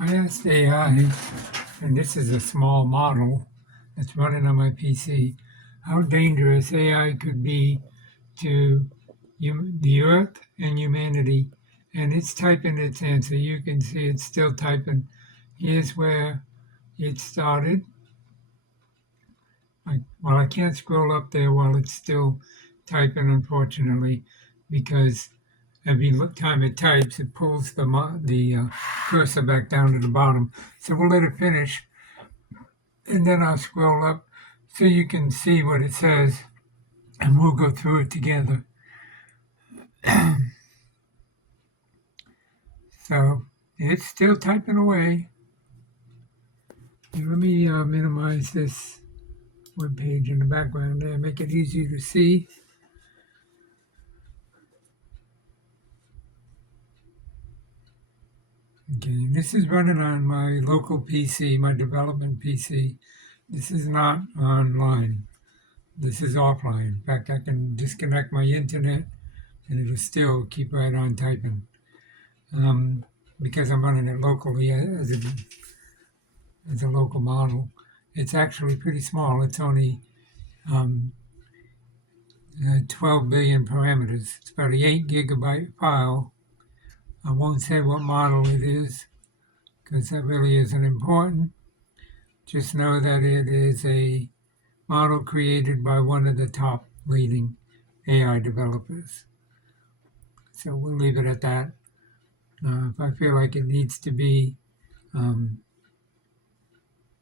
I asked AI, and this is a small model that's running on my PC, how dangerous AI could be to the Earth and humanity. And it's typing its answer. You can see it's still typing. Here's where it started. I can't scroll up there while it's still typing, unfortunately, because every time it types, it pulls the cursor back down to the bottom. So we'll let it finish, and then I'll scroll up so you can see what it says, and we'll go through it together. So it's still typing away. Let me minimize this web page in the background there, make it easier to see. Okay, this is running on my local PC, my development PC. This is not online. This is offline. In fact, I can disconnect my internet and it'll still keep right on typing. Because I'm running it locally as a local model. It's actually pretty small. It's only 12 billion parameters. It's about an 8 gigabyte file. I won't say what model it is because that really isn't important. Just know that it is a model created by one of the top leading AI developers. So we'll leave it at that. If I feel like it needs to be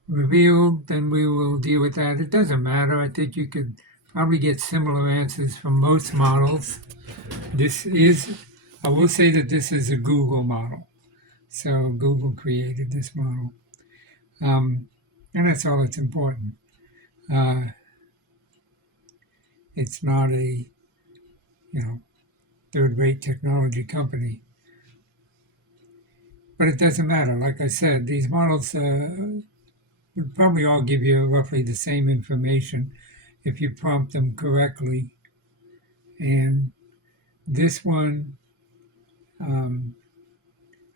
revealed, then we will deal with that. It doesn't matter. I think you could probably get similar answers from most models. I will say that this is a Google model. So Google created this model. And that's all that's important. It's not a, third-rate technology company. But it doesn't matter. Like I said, these models would probably all give you roughly the same information if you prompt them correctly. And this one,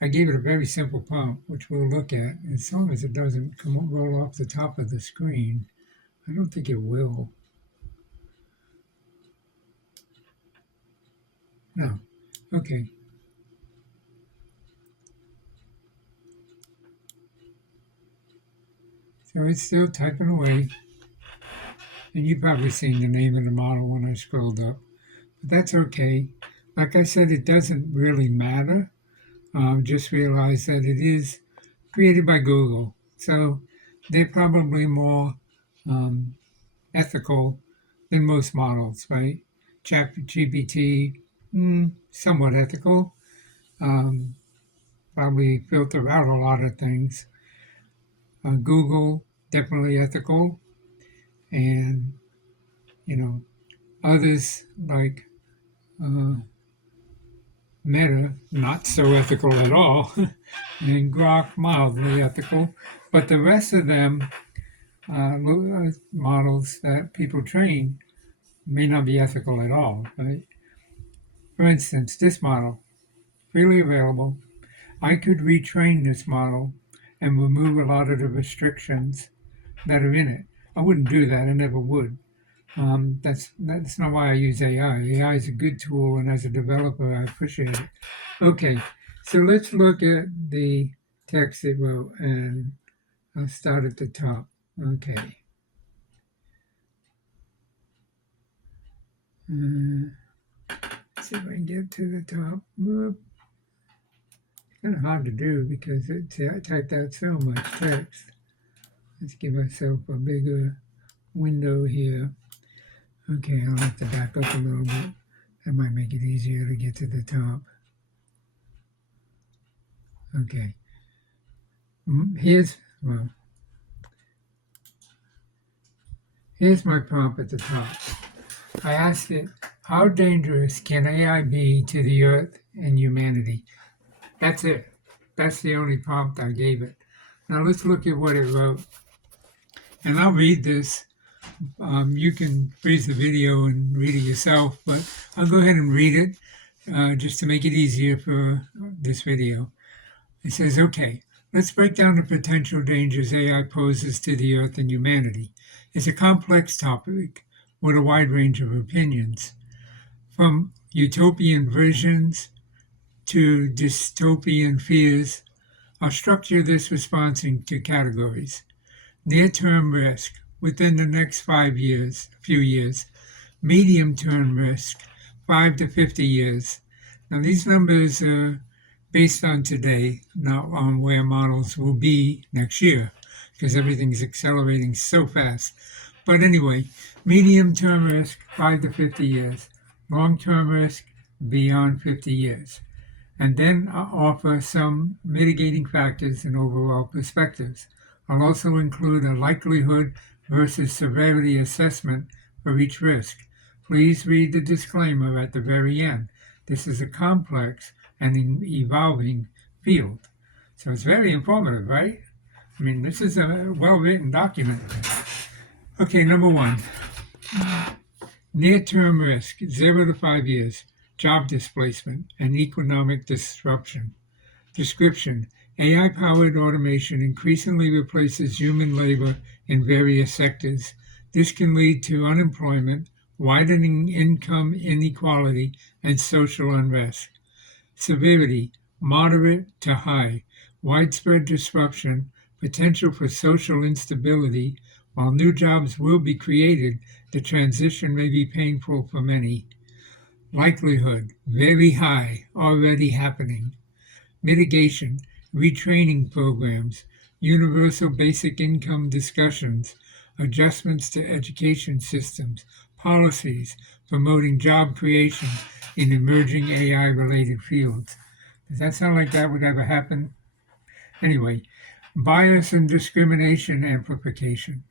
I gave it a very simple prompt, which we'll look at. As long as it doesn't roll off the top of the screen, I don't think it will. No. Okay. So it's still typing away. And you've probably seen the name of the model when I scrolled up. But that's okay. Like I said, it doesn't really matter. Just realize that it is created by Google. So they're probably more ethical than most models, right? ChatGPT, somewhat ethical. Probably filter out a lot of things. Google, definitely ethical. And, others like Meta, not so ethical at all, and Grok, mildly ethical. But the rest of them, models that people train, may not be ethical at all, right? For instance, this model, freely available. I could retrain this model and remove a lot of the restrictions that are in it. I wouldn't do that. I never would. That's not why I use AI. AI is a good tool, and as a developer, I appreciate it. Okay, so let's look at the text it wrote, and I'll start at the top. Okay. Let's see if I can get to the top. Whoop. It's kind of hard to do because I typed out so much text. Let's give myself a bigger window here. Okay, I'll have to back up a little bit. That might make it easier to get to the top. Okay. Here's my prompt at the top. I asked it, how dangerous can AI be to the Earth and humanity? That's it. That's the only prompt I gave it. Now let's look at what it wrote. And I'll read this. You can freeze the video and read it yourself, but I'll go ahead and read it just to make it easier for this video. It says, okay, Let's break down the potential dangers AI poses to the Earth and humanity. It's a complex topic with a wide range of opinions, from utopian visions to dystopian fears. I'll structure this response into categories. Near-term risk, within the next 5 years, few years. Medium-term risk, 5 to 50 years. Now these numbers are based on today, not on where models will be next year, because everything's accelerating so fast. But anyway, medium-term risk, 5 to 50 years. Long-term risk, beyond 50 years. And then I'll offer some mitigating factors and overall perspectives. I'll also include a likelihood versus severity assessment for each risk. Please read the disclaimer at the very end. This is a complex and evolving field. So it's very informative, right? I mean, this is a well-written document. Okay, number one, near-term risk, 0 to 5 years, job displacement and economic disruption. Description: AI-powered automation increasingly replaces human labor in various sectors. This can lead to unemployment, widening income inequality, and social unrest. Severity: moderate to high. Widespread disruption, potential for social instability. While new jobs will be created, the transition may be painful for many. Likelihood: very high, already happening. Mitigation: retraining programs, universal basic income discussions, adjustments to education systems, policies promoting job creation in emerging AI-related fields. Does that sound like that would ever happen? Anyway, bias and discrimination amplification.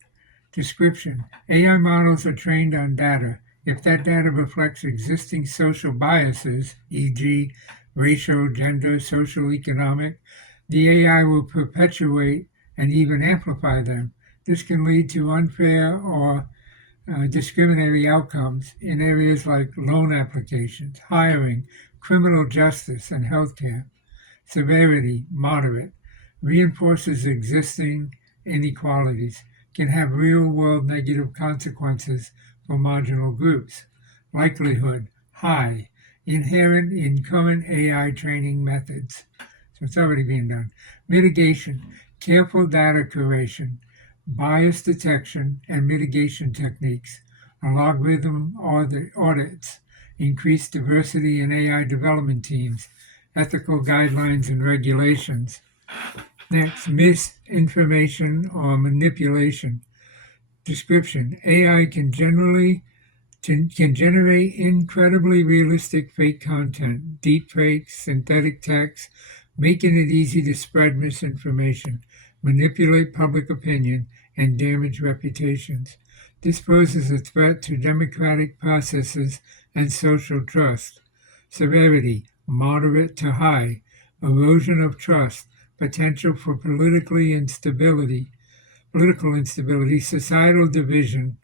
Description: AI models are trained on data. If that data reflects existing social biases, e.g., racial, gender, social, economic, the AI will perpetuate and even amplify them. This can lead to unfair or discriminatory outcomes in areas like loan applications, hiring, criminal justice, and healthcare. Severity: moderate. Reinforces existing inequalities. Can have real-world negative consequences for marginal groups. Likelihood: high. Inherent in current AI training methods. So it's already being done. Mitigation: careful data curation, bias detection, and mitigation techniques. Algorithm audits. Increased diversity in AI development teams. Ethical guidelines and regulations. Next, misinformation or manipulation. Description: AI can generate incredibly realistic fake content, deepfakes, synthetic text, making it easy to spread misinformation, manipulate public opinion, and damage reputations. This poses a threat to democratic processes and social trust. Severity: moderate to high. Erosion of trust, potential for political instability, societal division.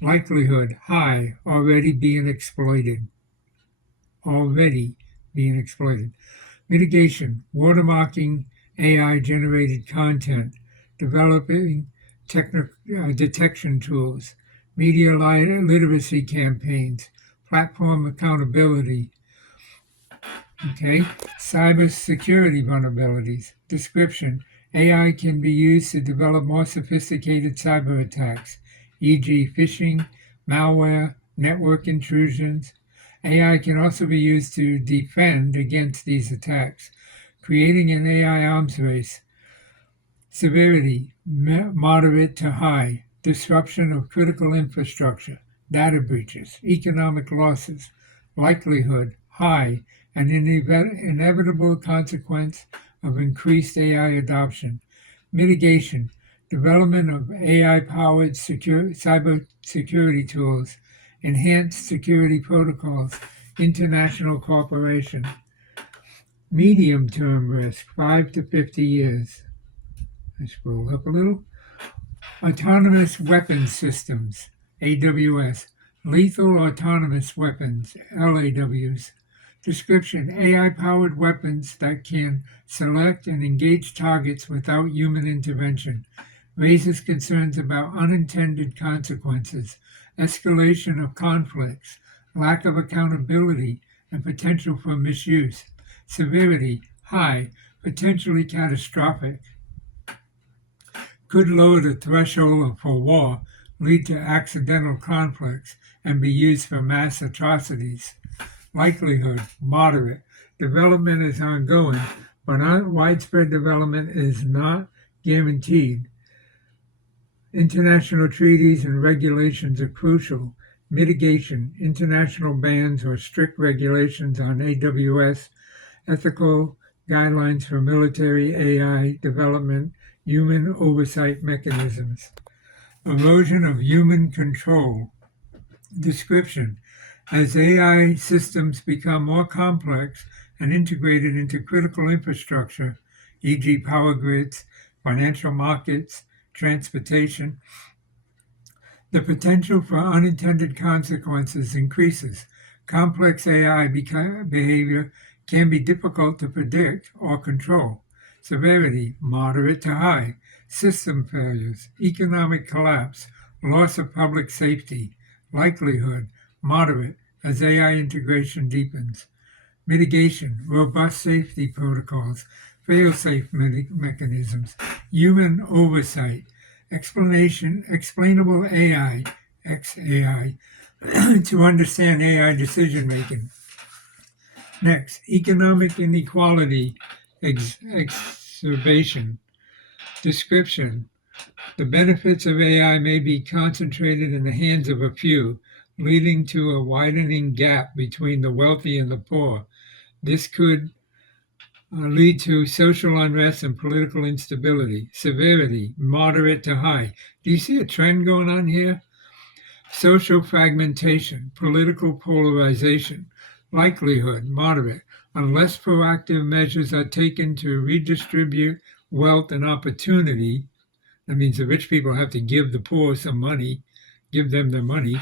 Likelihood: high, already being exploited. Mitigation: watermarking AI generated content, developing detection tools, media literacy campaigns, platform accountability. Okay, cybersecurity vulnerabilities. Description: AI can be used to develop more sophisticated cyber attacks, e.g., phishing, malware, network intrusions. AI can also be used to defend against these attacks, creating an AI arms race. Severity: moderate to high. Disruption of critical infrastructure, data breaches, economic losses. Likelihood: high, an inevitable consequence of increased AI adoption. Mitigation: development of AI-powered cyber security tools, enhanced security protocols, international cooperation. Medium-term risk, 5 to 50 years. I scroll up a little. Autonomous weapons systems, AWS. Lethal autonomous weapons, LAWs. Description: AI-powered weapons that can select and engage targets without human intervention. Raises concerns about unintended consequences, escalation of conflicts, lack of accountability, and potential for misuse. Severity: high, potentially catastrophic. Could lower the threshold for war, lead to accidental conflicts, and be used for mass atrocities. Likelihood: moderate. Development is ongoing, but widespread development is not guaranteed. International treaties and regulations are crucial. Mitigation: international bans or strict regulations on AWS, ethical guidelines for military AI development, human oversight mechanisms. Erosion of human control. Description: as AI systems become more complex and integrated into critical infrastructure, e.g., power grids, financial markets, transportation, the potential for unintended consequences increases. Complex AI behavior can be difficult to predict or control. Severity: moderate to high. System failures, economic collapse, loss of public safety. Likelihood: moderate, as AI integration deepens. Mitigation: robust safety protocols, fail-safe mechanisms, human oversight. Explanation: explainable AI, XAI, to understand AI decision making. Next, economic inequality exacerbation. Description: the benefits of AI may be concentrated in the hands of a few, leading to a widening gap between the wealthy and the poor. This could lead to social unrest and political instability. Severity: moderate to high. Do you see a trend going on here? Social fragmentation, political polarization. Likelihood: moderate, unless proactive measures are taken to redistribute wealth and opportunity. That means the rich people have to give the poor some money, give them their money.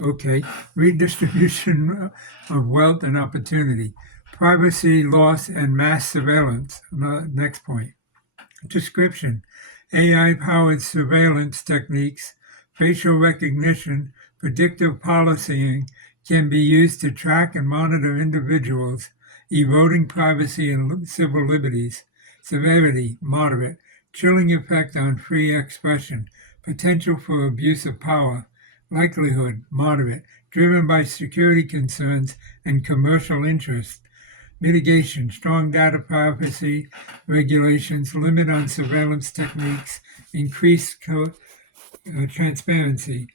Okay. Redistribution of wealth and opportunity. Privacy loss and mass surveillance. Next point. Description: AI-powered surveillance techniques, facial recognition, predictive policing can be used to track and monitor individuals, eroding privacy and civil liberties. Severity: moderate, chilling effect on free expression, potential for abuse of power. Likelihood: moderate, driven by security concerns and commercial interest. Mitigation: strong data privacy regulations, limit on surveillance techniques, increased transparency.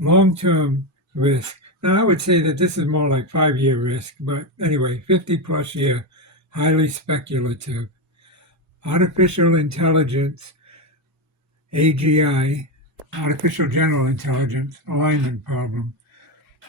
Long-term risk. Now, I would say that this is more like 5-year risk, but anyway, 50-plus year, highly speculative. Artificial intelligence, AGI, artificial general intelligence, alignment problem.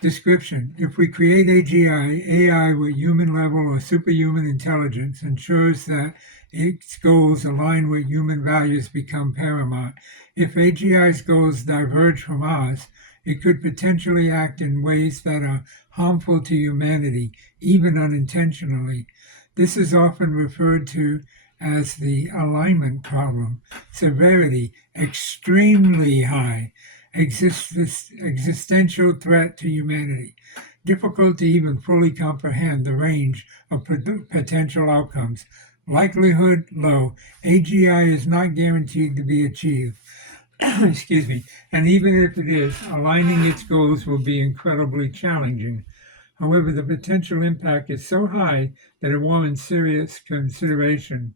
Description: if we create AI with human level or superhuman intelligence, ensures that its goals align with human values become paramount. If AGI's goals diverge from ours, it could potentially act in ways that are harmful to humanity, even unintentionally. This is often referred to as the alignment problem. Severity: extremely high. Existential threat to humanity. Difficult to even fully comprehend the range of potential outcomes. Likelihood: low. AGI is not guaranteed to be achieved. Excuse me. And even if it is, aligning its goals will be incredibly challenging. However, the potential impact is so high that it warrants serious consideration.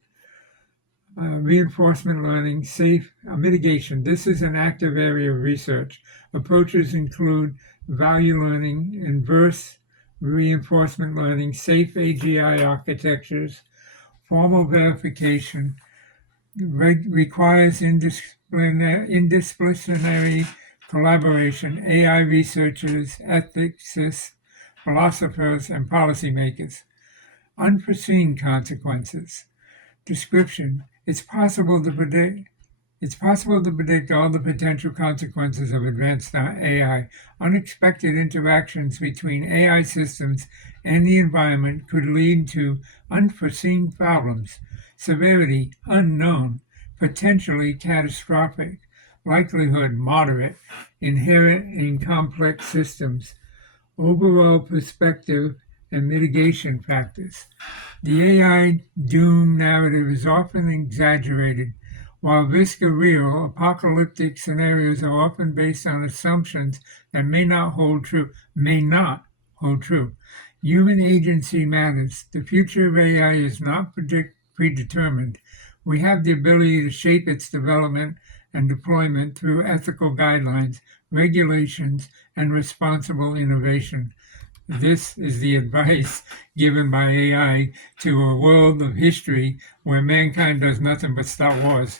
Reinforcement learning, safe mitigation. This is an active area of research. Approaches include value learning, inverse reinforcement learning, safe AGI architectures, formal verification, requires interdisciplinary collaboration, AI researchers, ethicists, philosophers, and policymakers. Unforeseen consequences. Description: it's possible to predict It's possible to predict all the potential consequences of advanced AI. Unexpected interactions between AI systems and the environment could lead to unforeseen problems. Severity unknown, potentially catastrophic, likelihood moderate, inherent in complex systems. Overall perspective and mitigation factors. The AI doom narrative is often exaggerated. While risks are real, apocalyptic scenarios are often based on assumptions that may not hold true. May not hold true. Human agency matters. The future of AI is not predetermined. We have the ability to shape its development and deployment through ethical guidelines, regulations, and responsible innovation. This is the advice given by AI to a world of history where mankind does nothing but start wars.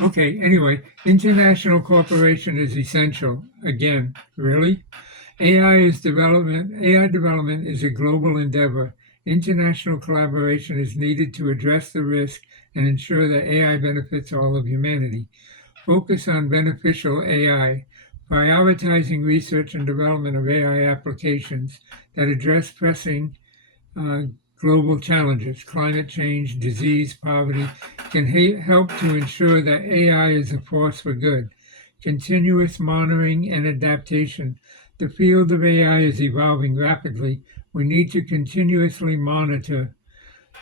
Okay, anyway, international cooperation is essential. Again, really? AI development is a global endeavor. International collaboration is needed to address the risk and ensure that AI benefits all of humanity. Focus on beneficial AI, prioritizing research and development of AI applications that address pressing uh, global challenges, climate change, disease, poverty, can help to ensure that AI is a force for good. Continuous monitoring and adaptation. The field of AI is evolving rapidly. We need to continuously monitor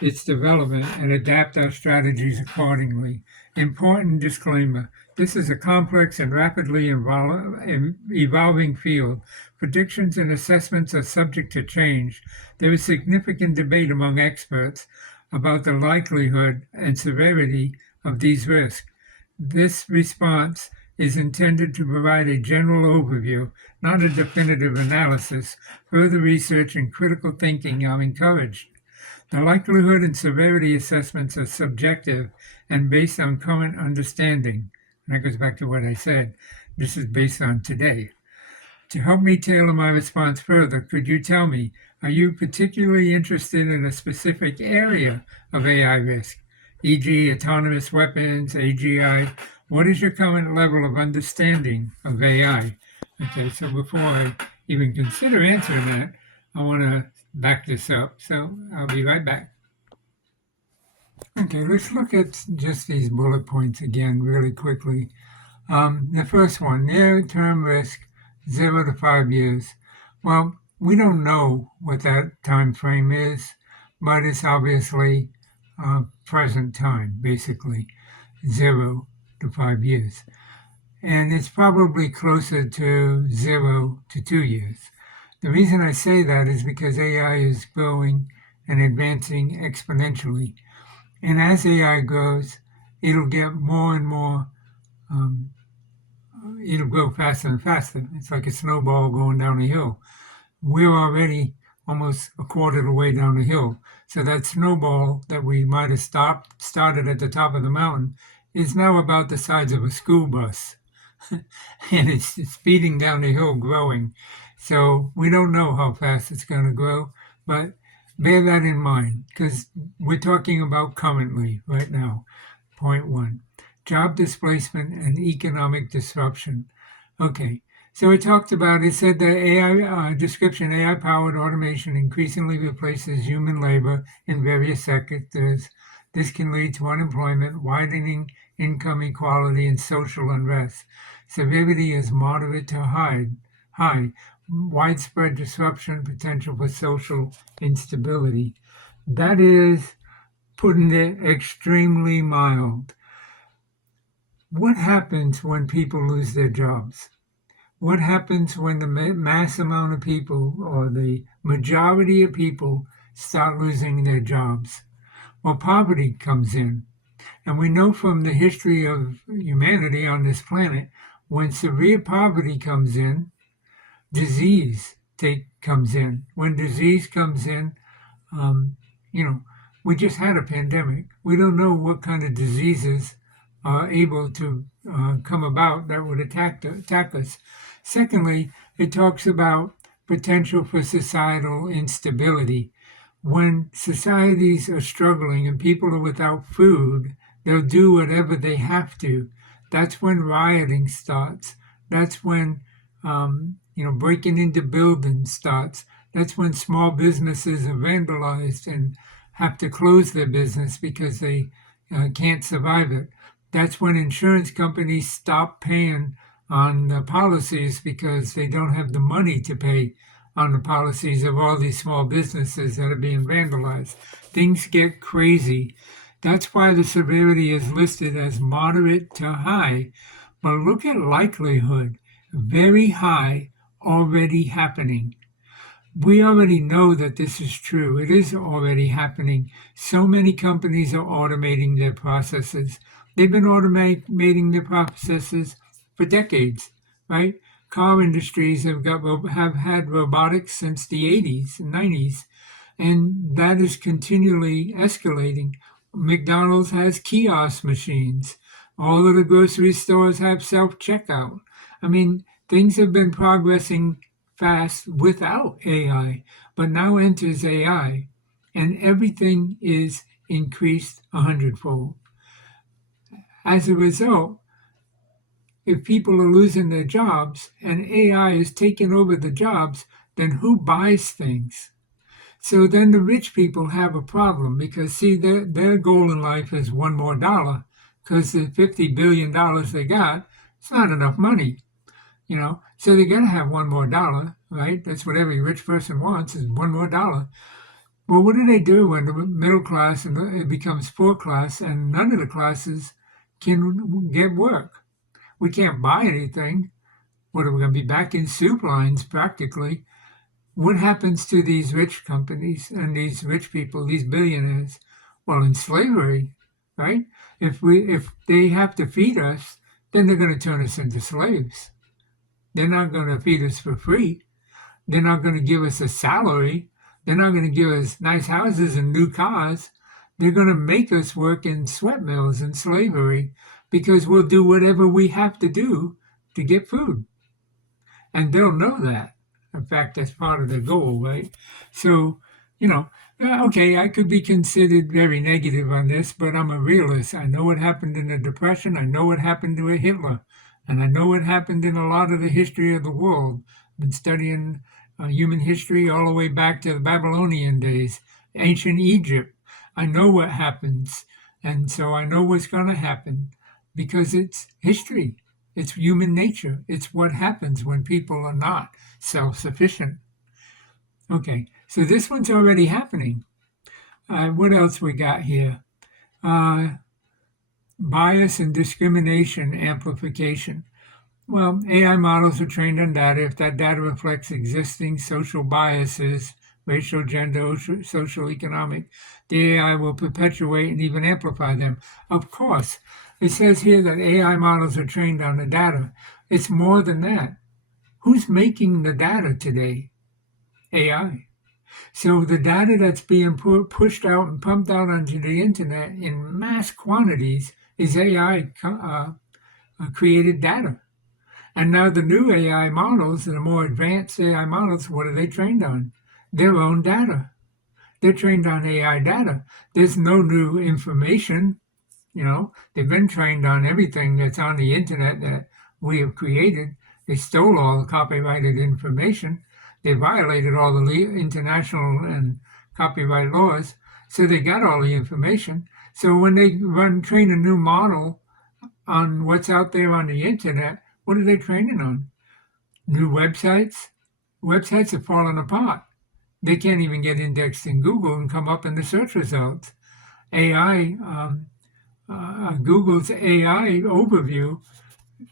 its development and adapt our strategies accordingly. Important disclaimer: this is a complex and rapidly evolving field. Predictions and assessments are subject to change. There is significant debate among experts about the likelihood and severity of these risks. This response is intended to provide a general overview, not a definitive analysis. Further research and critical thinking are encouraged. The likelihood and severity assessments are subjective and based on current understanding. And that goes back to what I said. This is based on today. To help me tailor my response further, could you tell me, are you particularly interested in a specific area of AI risk, e.g., autonomous weapons, AGI? What is your current level of understanding of AI? Okay, so before I even consider answering that, I want to back this up. So I'll be right back. Okay, let's look at just these bullet points again really quickly. The first one, near-term risk, 0 to 5 years. Well, we don't know what that time frame is, but it's obviously present time, basically, 0 to 5 years. And it's probably closer to 0 to 2 years. The reason I say that is because AI is growing and advancing exponentially. And as AI grows, it'll get more and more, it'll grow faster and faster. It's like a snowball going down a hill. We're already almost a quarter of the way down the hill. So that snowball that we might have started at the top of the mountain is now about the size of a school bus. And it's speeding down the hill growing. So we don't know how fast it's going to grow, but bear that in mind because we're talking about currently, right now. Point one, job displacement and economic disruption. Okay, so it said that AI description, AI-powered automation increasingly replaces human labor in various sectors. This can lead to unemployment, widening income inequality, and social unrest. Severity is moderate to high, widespread disruption, potential for social instability. That is putting it extremely mild. What happens when people lose their jobs? What happens when the mass amount of people or the majority of people start losing their jobs? Well, poverty comes in. And we know from the history of humanity on this planet, when severe poverty comes in, disease comes in. When disease comes in, we just had a pandemic. We don't know what kind of diseases are able to come about that would attack us. Secondly, it talks about potential for societal instability. When societies are struggling and people are without food, they'll do whatever they have to. That's when rioting starts. That's when breaking into buildings starts. That's when small businesses are vandalized and have to close their business because they can't survive it. That's when insurance companies stop paying on the policies because they don't have the money to pay on the policies of all these small businesses that are being vandalized. Things get crazy. That's why the severity is listed as moderate to high. But look at likelihood. Very high, already happening. We already know that this is true. It is already happening. So many companies are automating their processes. They've been automating their processes for decades, right? Car industries have had robotics since the 80s and 90s, and that is continually escalating. McDonald's has kiosk machines. All of the grocery stores have self checkout. I mean, things have been progressing fast without AI, but now enters AI, and everything is increased 100-fold. As a result, if people are losing their jobs and AI is taking over the jobs, then who buys things? So then the rich people have a problem because, see, their goal in life is one more dollar because the $50 billion they got, it's not enough money, So they're going to have one more dollar, right? That's what every rich person wants is one more dollar. Well, what do they do when the middle class and it becomes poor class and none of the classes can get work? We can't buy anything. What are we going to be back in soup lines practically? What happens to these rich companies and these rich people, these billionaires? Well, in slavery, right? If they have to feed us, then they're going to turn us into slaves. They're not going to feed us for free. They're not going to give us a salary. They're not going to give us nice houses and new cars. They're going to make us work in sweat mills and slavery because we'll do whatever we have to do to get food. And they'll know that. In fact, that's part of the goal, right? So, okay, I could be considered very negative on this, but I'm a realist. I know what happened in the Depression. I know what happened to Hitler. And I know what happened in a lot of the history of the world. I've been studying human history all the way back to the Babylonian days, ancient Egypt. I know what happens. And so I know what's going to happen because it's history. It's human nature. It's what happens when people are not self-sufficient. Okay, so this one's already happening. What else we got here? Bias and discrimination amplification. Well, AI models are trained on data. If that data reflects existing social biases, racial, gender, social, economic, the AI will perpetuate and even amplify them. Of course, it says here that AI models are trained on the data. It's more than that. Who's making the data today? AI. So the data that's being pushed out and pumped out onto the internet in mass quantities is AI created data. And now the new AI models, the more advanced AI models, what are they trained on? Their own data. They're trained on AI data. There's no new information. They've been trained on everything that's on the internet that we have created. They stole all the copyrighted information. They violated all the international and copyright laws. So they got all the information. So when they train a new model on what's out there on the internet, what are they training on? New websites? Websites are falling apart. They can't even get indexed in Google and come up in the search results. AI, Google's AI overview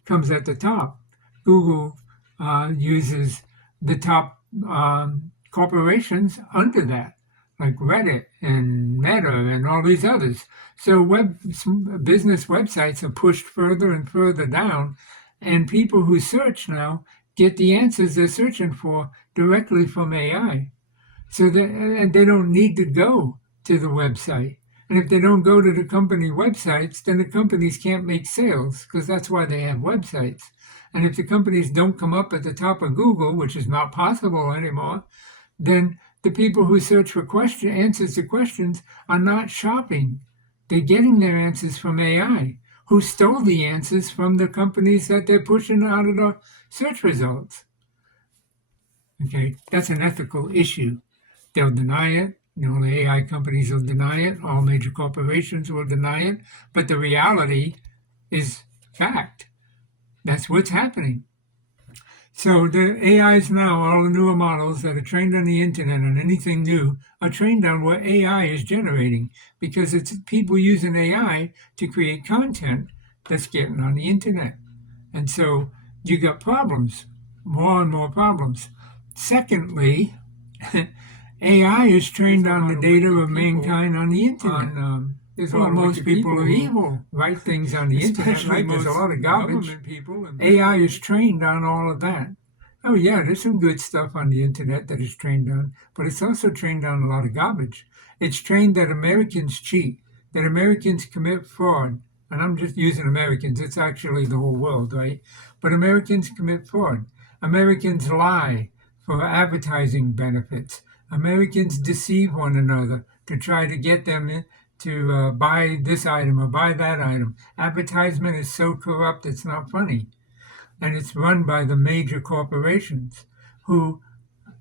comes at the top. Google uses the top corporations under that, like Reddit and Meta and all these others. So business websites are pushed further and further down, and people who search now get the answers they're searching for directly from AI. So and they don't need to go to the website. And if they don't go to the company websites, then the companies can't make sales because that's why they have websites. And if the companies don't come up at the top of Google, which is not possible anymore, then the people who search for answers to questions are not shopping. They're getting their answers from AI. who stole the answers from the companies that they're pushing out of the search results. Okay, that's an ethical issue. They'll deny it. The AI companies will deny it. All major corporations will deny it. But the reality is fact. That's what's happening. So the AIs now, all the newer models that are trained on the internet on anything new, are trained on what AI is generating because it's people using AI to create content that's getting on the internet. And so you got problems, more and more problems. Secondly, AI is trained on the data of mankind on the internet. Most people are evil, write things on the internet, right? There's a lot of garbage. AI is trained on all of that. Oh yeah, there's some good stuff on the internet that is trained on, but it's also trained on a lot of garbage. It's trained that Americans cheat, that Americans commit fraud, and I'm just using Americans, it's actually the whole world, right? But Americans commit fraud. Americans lie for advertising benefits. Americans deceive one another to try to get them to buy this item or buy that item. Advertisement is so corrupt, it's not funny. And it's run by the major corporations who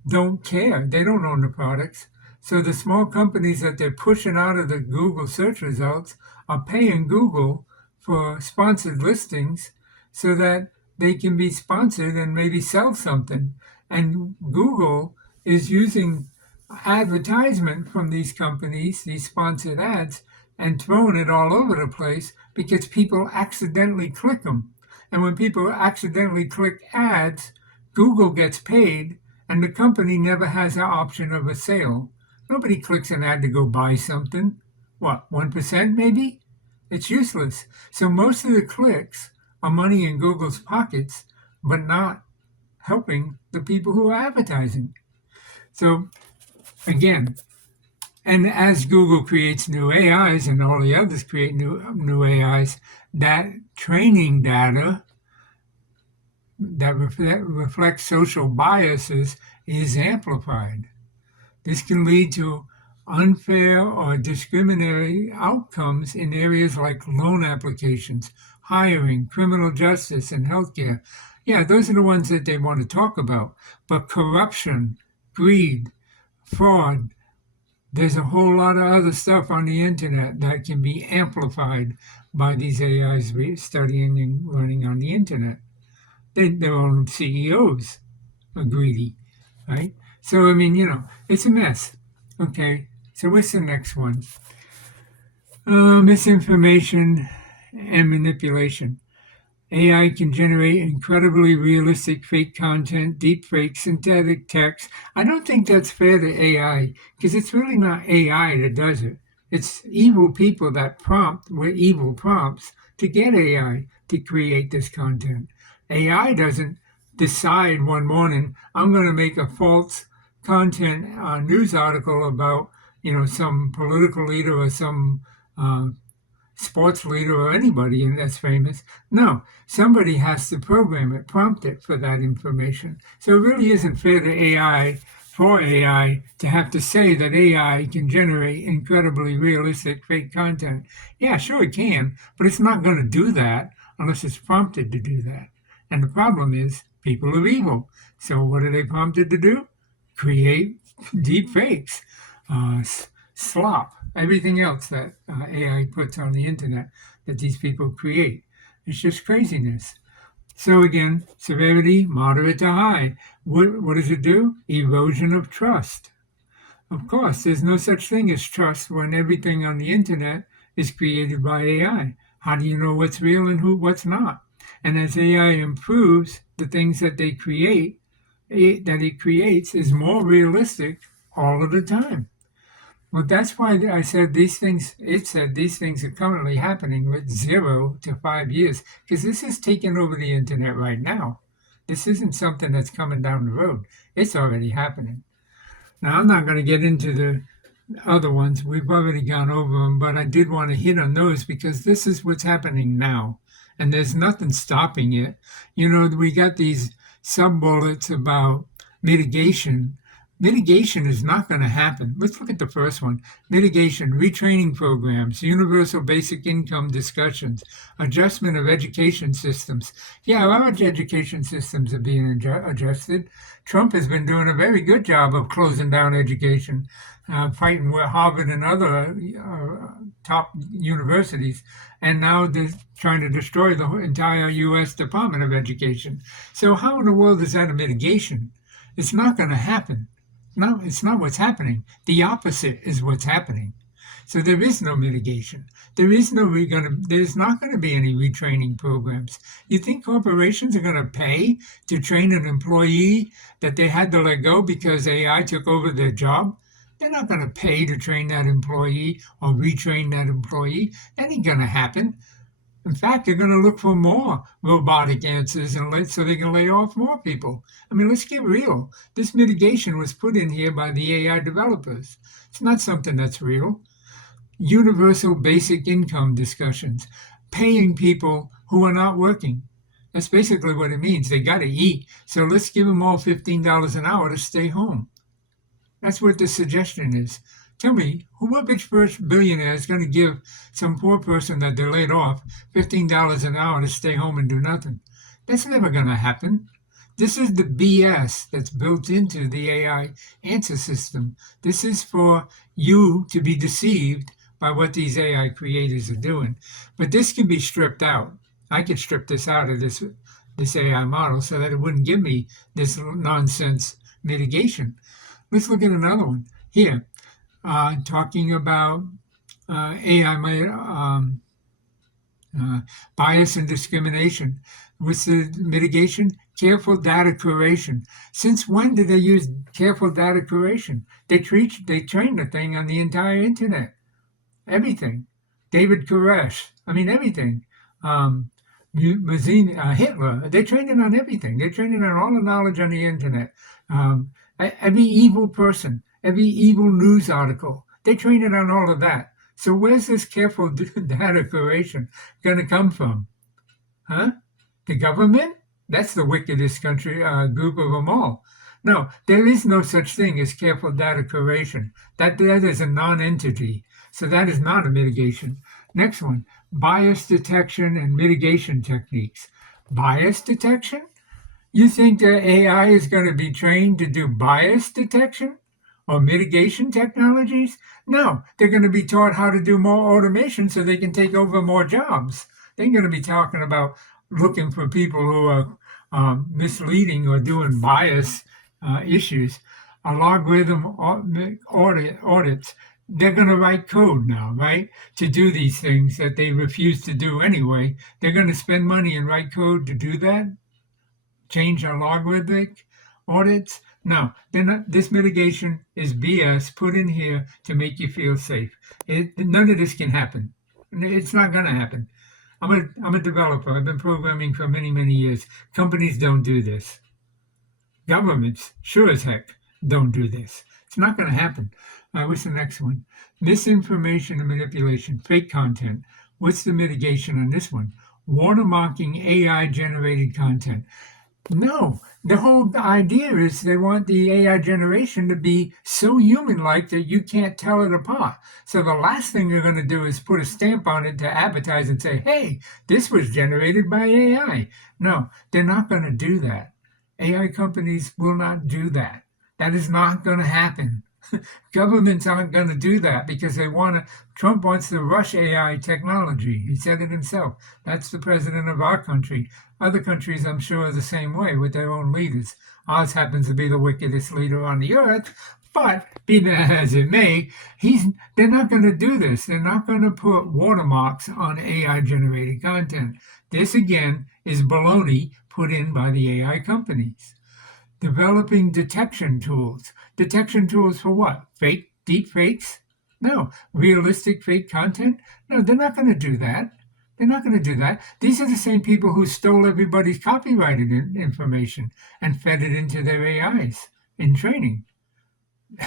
don't care. They don't own the products. So the small companies that they're pushing out of the Google search results are paying Google for sponsored listings so that they can be sponsored and maybe sell something. And Google is using advertisement from these companies, these sponsored ads, and throwing it all over the place because people accidentally click them. And when people accidentally click ads, Google gets paid and the company never has an option of a sale. Nobody clicks an ad to go buy something. What, 1% maybe? It's useless. So most of the clicks are money in Google's pockets, but not helping the people who are advertising. So again, and as Google creates new AIs and all the others create new AIs, that training data that reflects social biases is amplified. This can lead to unfair or discriminatory outcomes in areas like loan applications, hiring, criminal justice, and healthcare. Yeah, those are the ones that they want to talk about. But corruption, greed, fraud, there's a whole lot of other stuff on the internet that can be amplified by these AIs studying and learning on the internet. Their own CEOs are greedy, right? So, I mean, it's a mess. Okay, so what's the next one? Misinformation and manipulation. AI can generate incredibly realistic fake content, deep fake, synthetic text. I don't think that's fair to AI because it's really not AI that does it. It's evil people that prompt with evil prompts to get AI to create this content. AI doesn't decide one morning, I'm going to make a false content news article about, some political leader or some sports leader or anybody that's famous. No, somebody has to program it, prompt it for that information. So it really isn't fair to AI, for AI, to have to say that AI can generate incredibly realistic fake content. Yeah, sure it can, but it's not going to do that unless it's prompted to do that. And the problem is people are evil. So what are they prompted to do? Create deep fakes, slop, everything else that AI puts on the internet that these people create. It's just craziness. So again, severity, moderate to high. What does it do? Erosion of trust. Of course, there's no such thing as trust when everything on the internet is created by AI. How do you know what's real and what's not? And as AI improves, the things that they create, that it creates, is more realistic all of the time. Well, that's why I said these things, it said these things are currently happening with 0 to 5 years, because this is taking over the internet right now. This isn't something that's coming down the road. It's already happening. Now, I'm not going to get into the other ones. We've already gone over them, but I did want to hit on those because this is what's happening now. And there's nothing stopping it. We got these sub-bullets about mitigation, Mitigation is not going to happen. Let's look at the first one. Mitigation, retraining programs, universal basic income discussions, adjustment of education systems. Yeah, our education systems are being adjusted. Trump has been doing a very good job of closing down education, fighting with Harvard and other top universities, and now they're trying to destroy the entire U.S. Department of Education. So how in the world is that a mitigation? It's not going to happen. No, it's not what's happening. The opposite is what's happening. So there is no mitigation. There's not going to be any retraining programs. You think corporations are going to pay to train an employee that they had to let go because AI took over their job? They're not going to pay to train that employee or retrain that employee. That ain't going to happen. In fact, they're going to look for more robotic answers so they can lay off more people. I mean, let's get real. This mitigation was put in here by the AI developers. It's not something that's real. Universal basic income discussions, paying people who are not working. That's basically what it means. They got to eat. So let's give them all $15 an hour to stay home. That's what the suggestion is. Tell me, what rich first billionaire is going to give some poor person that they laid off $15 an hour to stay home and do nothing? That's never going to happen. This is the BS that's built into the AI answer system. This is for you to be deceived by what these AI creators are doing. But this can be stripped out. I could strip this out of this AI model so that it wouldn't give me this nonsense mitigation. Let's look at another one here, talking about AI bias and discrimination. What's the mitigation? Careful data curation. Since when did they use careful data curation? They trained the thing on the entire internet. Everything. David Koresh. I mean, everything. Hitler. They trained it on everything. They trained it on all the knowledge on the internet. Every evil person, every evil news article. They trained it on all of that. So where's this careful data curation going to come from? Huh? The government? That's the wickedest group of them all. No, there is no such thing as careful data curation. That is a non-entity. So that is not a mitigation. Next one, bias detection and mitigation techniques. Bias detection? You think that AI is going to be trained to do bias detection or mitigation technologies? No, they're going to be taught how to do more automation so they can take over more jobs. They're going to be talking about looking for people who are misleading or doing bias issues. A logarithm audits. They're going to write code now, right, to do these things that they refuse to do anyway. They're going to spend money and write code to do that? Change our logarithmic audits? No, they're not. This mitigation is BS put in here to make you feel safe. None of this can happen. It's not going to happen. I'm a developer. I've been programming for many, many years. Companies don't do this. Governments, sure as heck, don't do this. It's not going to happen. What's the next one? Misinformation and manipulation, fake content. What's the mitigation on this one? Watermarking AI-generated content. No, the whole idea is they want the AI generation to be so human-like that you can't tell it apart. So the last thing they're going to do is put a stamp on it to advertise and say, hey, this was generated by AI. No, they're not going to do that. AI companies will not do that. That is not going to happen. Governments aren't going to do that because Trump wants to rush AI technology. He said it himself. That's the president of our country. Other countries, I'm sure, are the same way with their own leaders. Ours happens to be the wickedest leader on the earth, but be that as it may, they're not going to do this. They're not going to put watermarks on AI-generated content. This, again, is baloney put in by the AI companies. Developing detection tools. Detection tools for what? Deep fakes? No. Realistic fake content? No, they're not going to do that. They're not going to do that. These are the same people who stole everybody's copyrighted information and fed it into their AIs in training.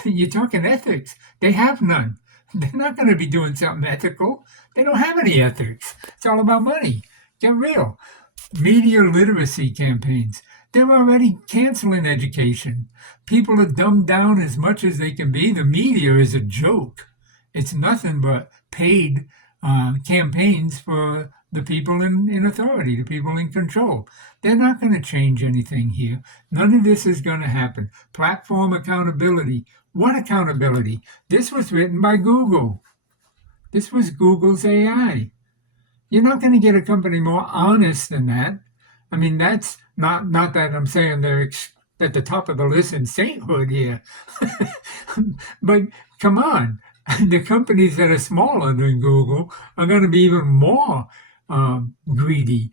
You're talking ethics. They have none. They're not going to be doing something ethical. They don't have any ethics. It's all about money. Get real. Media literacy campaigns. They're already canceling education. People are dumbed down as much as they can be. The media is a joke. It's nothing but paid campaigns for the people in authority, the people in control. They're not going to change anything here. None of this is going to happen. Platform accountability. What accountability? This was written by Google. This was Google's AI. You're not going to get a company more honest than that. I mean, that's not that I'm saying they're at the top of the list in sainthood here, but come on, the companies that are smaller than Google are going to be even more greedy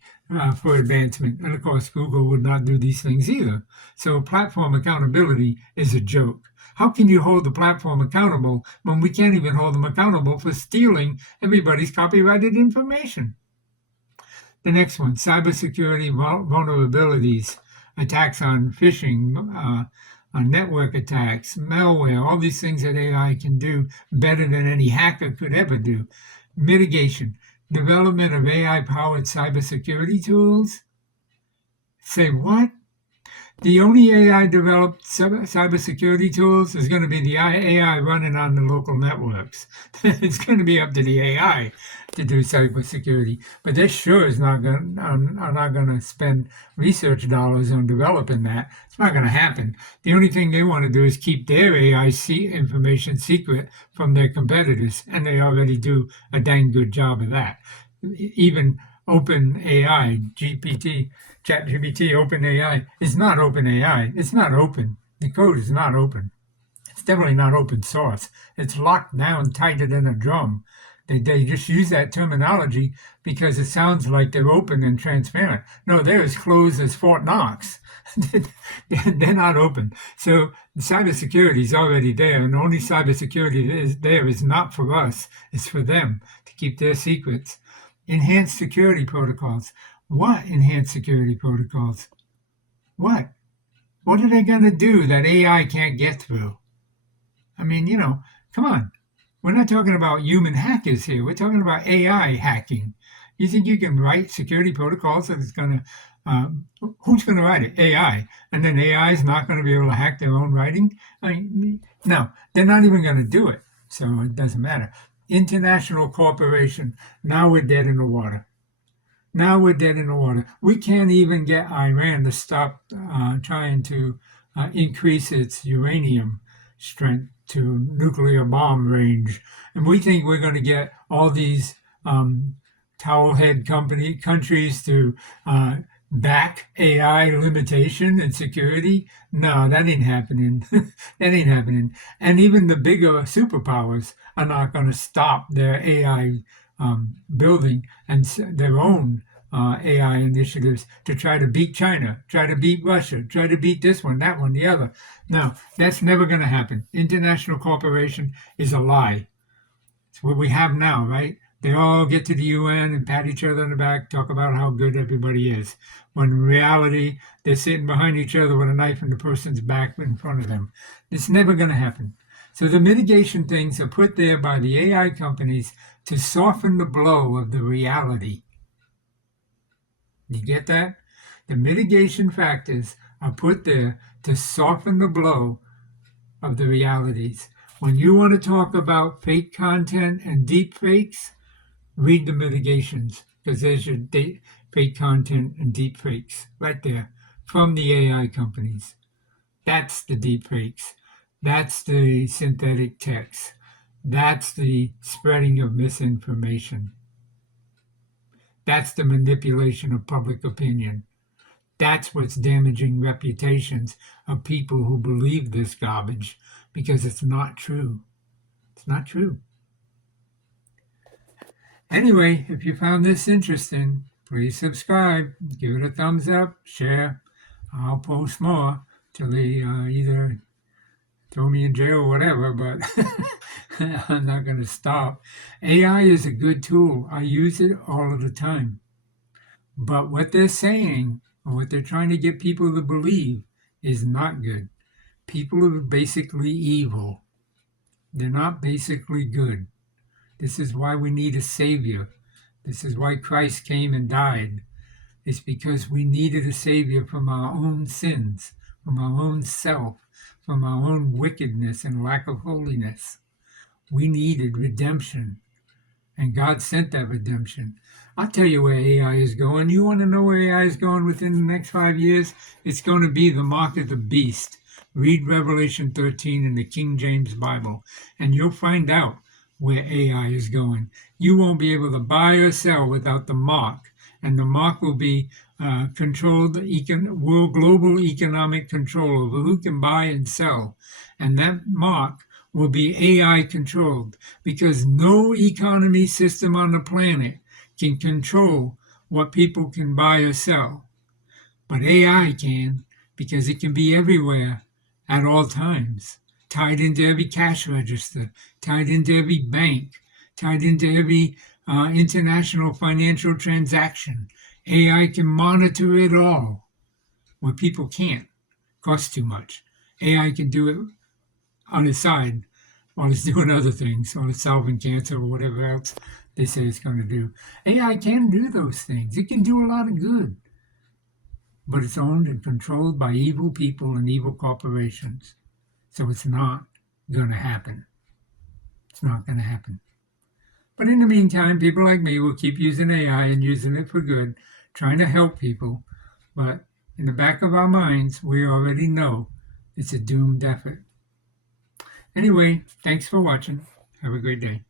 for advancement. And of course, Google would not do these things either. So platform accountability is a joke. How can you hold the platform accountable when we can't even hold them accountable for stealing everybody's copyrighted information? The next one, cybersecurity vulnerabilities, attacks on phishing, on network attacks, malware, all these things that AI can do better than any hacker could ever do. Mitigation, development of AI-powered cybersecurity tools. Say what? The only AI developed cybersecurity tools is going to be the AI running on the local networks. It's going to be up to the AI to do cybersecurity, but they sure is not going are not going to spend research dollars on developing that. It's not going to happen. The only thing they want to do is keep their AI information secret from their competitors, and they already do a dang good job of that. Even OpenAI, ChatGPT, OpenAI is not OpenAI. It's not open. The code is not open. It's definitely not open source. It's locked down tighter than a drum. They just use that terminology because it sounds like they're open and transparent. No, they're as closed as Fort Knox. They're not open. So cybersecurity is already there, and the only cybersecurity that is there is not for us. It's for them to keep their secrets. Enhanced security protocols. What enhanced security protocols? What? What are they going to do that AI can't get through? I mean, come on. We're not talking about human hackers here. We're talking about AI hacking. You think you can write security protocols that it's going to, who's going to write it? AI. And then AI is not going to be able to hack their own writing? I mean, no, they're not even going to do it. So it doesn't matter. International cooperation. Now we're dead in the water. Now we're dead in the water. We can't even get Iran to stop trying to increase its uranium strength to nuclear bomb range. And we think we're going to get all these towelhead countries to back AI limitation and security. No, that ain't happening. That ain't happening. And even the bigger superpowers are not going to stop their AI building and their own AI initiatives to try to beat China, try to beat Russia, try to beat this one, that one, the other. No, that's never going to happen. International cooperation is a lie. It's what we have now, right? They all get to the UN and pat each other on the back, talk about how good everybody is. When in reality, they're sitting behind each other with a knife in the person's back in front of them. It's never going to happen. So the mitigation things are put there by the AI companies to soften the blow of the reality. You get that? The mitigation factors are put there to soften the blow of the realities. When you want to talk about fake content and deep fakes, read the mitigations, because there's your fake content and deep fakes right there from the AI companies. That's the deep fakes. That's the synthetic text. That's the spreading of misinformation. That's the manipulation of public opinion. That's what's damaging reputations of people who believe this garbage, because it's not true. It's not true. Anyway, if you found this interesting, please subscribe, give it a thumbs up, share. I'll post more till they either throw me in jail or whatever, but I'm not going to stop. AI is a good tool. I use it all of the time. But what they're saying, or what they're trying to get people to believe, is not good. People are basically evil. They're not basically good. This is why we need a savior. This is why Christ came and died. It's because we needed a Savior from our own sins, from our own self, from our own wickedness and lack of holiness. We needed redemption, and God sent that redemption. I'll tell you where AI is going. You want to know where AI is going within the next 5 years? It's going to be the mark of the beast. Read Revelation 13 in the King James Bible, and you'll find out where AI is going. You won't be able to buy or sell without the mark, and the mark will be controlled, world global economic control over who can buy and sell. And that mark will be AI controlled, because no economy system on the planet can control what people can buy or sell. But AI can, because it can be everywhere at all times, tied into every cash register, tied into every bank, tied into every international financial transaction. AI can monitor it all, where people can't. Costs too much. AI can do it on its side while it's doing other things, while it's solving cancer or whatever else they say it's going to do. AI can do those things. It can do a lot of good, but it's owned and controlled by evil people and evil corporations. So it's not going to happen. It's not going to happen. But in the meantime, people like me will keep using AI and using it for good, trying to help people. But in the back of our minds, we already know it's a doomed effort. Anyway, thanks for watching. Have a great day.